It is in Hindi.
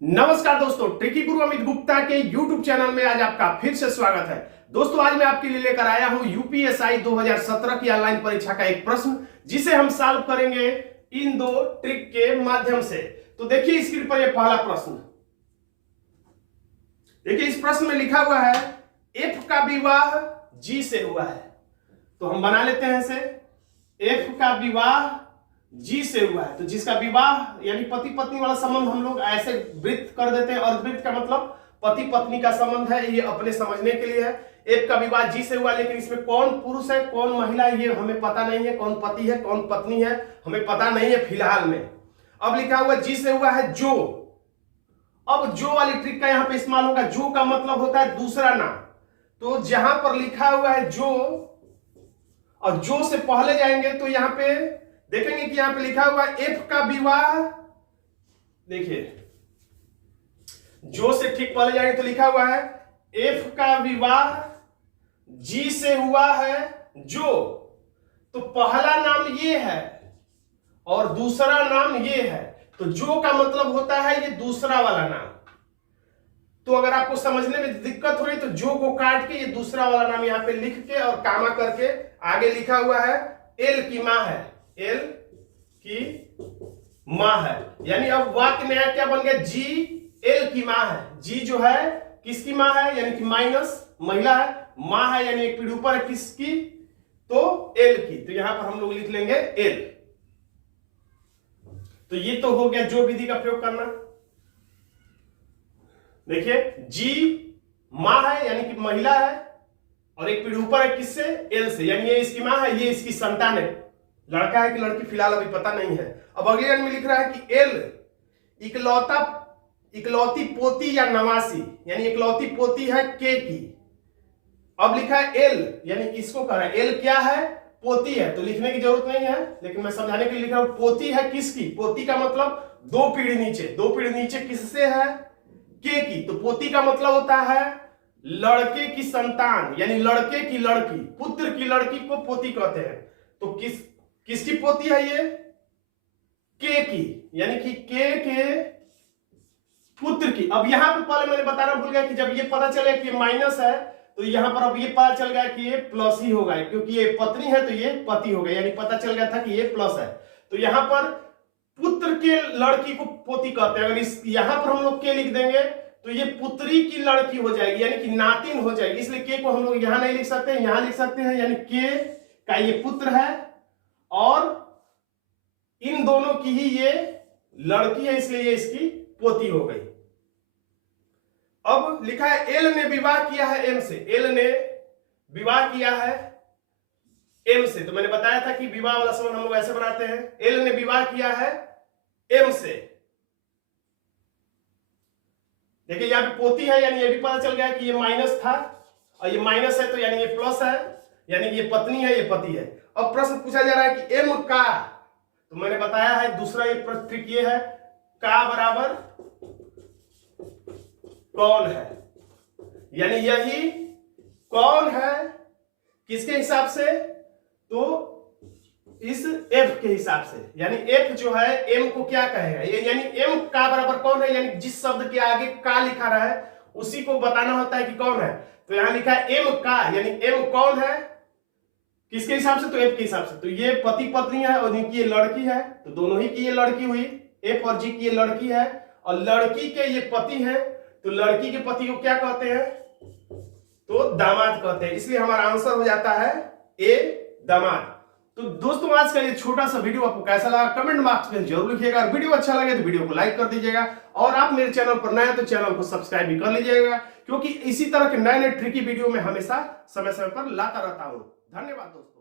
नमस्कार दोस्तों, ट्रिकी गुरु अमित गुप्ता के YouTube चैनल में आज आपका फिर से स्वागत है। दोस्तों आज मैं आपके लिए लेकर आया हूं यूपीएसआई 2017 की ऑनलाइन परीक्षा का एक प्रश्न जिसे हम सॉल्व करेंगे इन दो ट्रिक के माध्यम से। तो देखिए स्क्रीन पर यह पहला प्रश्न। देखिए इस प्रश्न में लिखा हुआ है एफ का विवाह जी से हुआ है। तो हम बना लेते हैं इसे, एफ का विवाह जी से हुआ है। तो जिसका विवाह यानी पति पत्नी वाला संबंध हम लोग ऐसे वृत्त कर देते हैं, और वृत्त का मतलब पति पत्नी का संबंध है, ये अपने समझने के लिए है। एफ का विवाह जी से हुआ, लेकिन इसमें कौन पुरुष है कौन महिला है ये हमें पता नहीं है, कौन पति है कौन पत्नी है हमें पता नहीं है फिलहाल में। अब लिखा हुआ जी से हुआ है जो। अब जो वाली ट्रिक का यहां पे इस्तेमाल होगा। जो का मतलब होता है दूसरा नाम। तो जहां पर लिखा हुआ है जो और जो से पहले जाएंगे तो यहां पे देखेंगे कि यहां पे लिखा हुआ है एफ का विवाह। देखिए जो से ठीक पहले जाएंगे तो लिखा हुआ है एफ का विवाह जी से हुआ है जो। तो पहला नाम ये है और दूसरा नाम ये है। तो जो का मतलब होता है ये दूसरा वाला नाम। तो अगर आपको समझने में दिक्कत हो रही तो जो को काट के ये दूसरा वाला नाम यहां पे लिख के और कामा करके आगे लिखा हुआ है एल की मां है, एल की मां है। यानी अब वाक्य नया क्या बन गया, जी एल की मां है। जी जो है किसकी मां है यानी कि माइनस महिला है, मां है यानी एक पीढ़ी ऊपर है किसकी, तो एल की। तो यहां पर हम लोग लिख लेंगे एल। तो ये तो हो गया जो विधि का प्रयोग करना। देखिए जी मां है यानी कि महिला है और एक पीढ़ी ऊपर है किससे, एल से। यानी ये इसकी मां है, ये इसकी संतान है। लड़का है कि लड़की फिलहाल अभी पता नहीं है। अब अगले लाइन में लिख रहा है कि एल इकलौती पोती या नवासी, यानी इकलौती पोती है के की। अब लिखा है एल यानी किसको कह रहा है, एल क्या है पोती है। तो लिखने की जरूरत नहीं है लेकिन मैं समझाने के लिए लिख रहा हूं। पोती है किसकी, पोती का मतलब दो पीढ़ी नीचे। दो पीढ़ी नीचे किससे है, के की। तो पोती का मतलब होता है लड़के की संतान, यानी लड़के की लड़की, पुत्र की लड़की को पोती कहते हैं। तो किसकी पोती है ये, के की, यानी कि के पुत्र की। अब यहां पे पहले मैंने बताना भूल गया कि जब ये पता चले कि माइनस है तो यहां पर अब ये पता चल गया कि ये प्लस ही होगा, क्योंकि ये पत्नी है तो ये पति हो गया। यानी पता चल गया था कि ये प्लस है। तो यहां पर पुत्र के लड़की को पोती कहते हैं। अगर इस यहां पर हम लोग के लिख देंगे तो ये पुत्री की लड़की हो जाएगी, यानी कि नातिन हो जाएगी। इसलिए के को हम लोग यहां नहीं लिख सकते, यहां लिख सकते हैं। यानी के का ये पुत्र है और इन दोनों की ही ये लड़की है, इसलिए ये इसकी पोती हो गई। अब लिखा है एल ने विवाह किया है एम से। एल ने विवाह किया है एम से। तो मैंने बताया था कि विवाह वाला संबंध हम लोग ऐसे बनाते हैं, एल ने विवाह किया है एम से। देखिए यहां पे पोती है यानी ये भी पता चल गया कि ये माइनस था और ये माइनस है तो यानी ये प्लस है, यानी ये पत्नी है ये पति है। अब प्रश्न पूछा जा रहा है कि एम का, तो मैंने बताया है दूसरा ये ट्रिक ये है का बराबर कौन है, यानी यही कौन है किसके हिसाब से, तो इस एफ के हिसाब से। यानी एफ जो है एम को क्या कहेगा, ये यानी एम का बराबर कौन है, यानी जिस शब्द के आगे का लिखा रहा है उसी को बताना होता है कि कौन है। तो यहां लिखा है एम का, यानी एम कौन है किसके हिसाब से, तो एफ के हिसाब से। तो ये पति पत्नी है और इनकी ये लड़की है, तो दोनों ही की ये लड़की हुई, एफ और जी की ये लड़की है और लड़की के ये पति है। तो लड़की के पति को क्या कहते हैं, तो दामाद कहते हैं। इसलिए हमारा आंसर हो जाता है ए दामाद। तो दोस्तों आज का ये छोटा सा वीडियो आपको कैसा लगा कमेंट बॉक्स में जरूर लिखिएगा। अगर वीडियो अच्छा लगे तो वीडियो को लाइक कर दीजिएगा और आप मेरे चैनल पर नए हैं तो चैनल को सब्सक्राइब भी कर लीजिएगा, क्योंकि इसी तरह के नए नए ट्रिकी वीडियो में हमेशा समय समय पर लाता रहता हूं। धन्यवाद दोस्तों।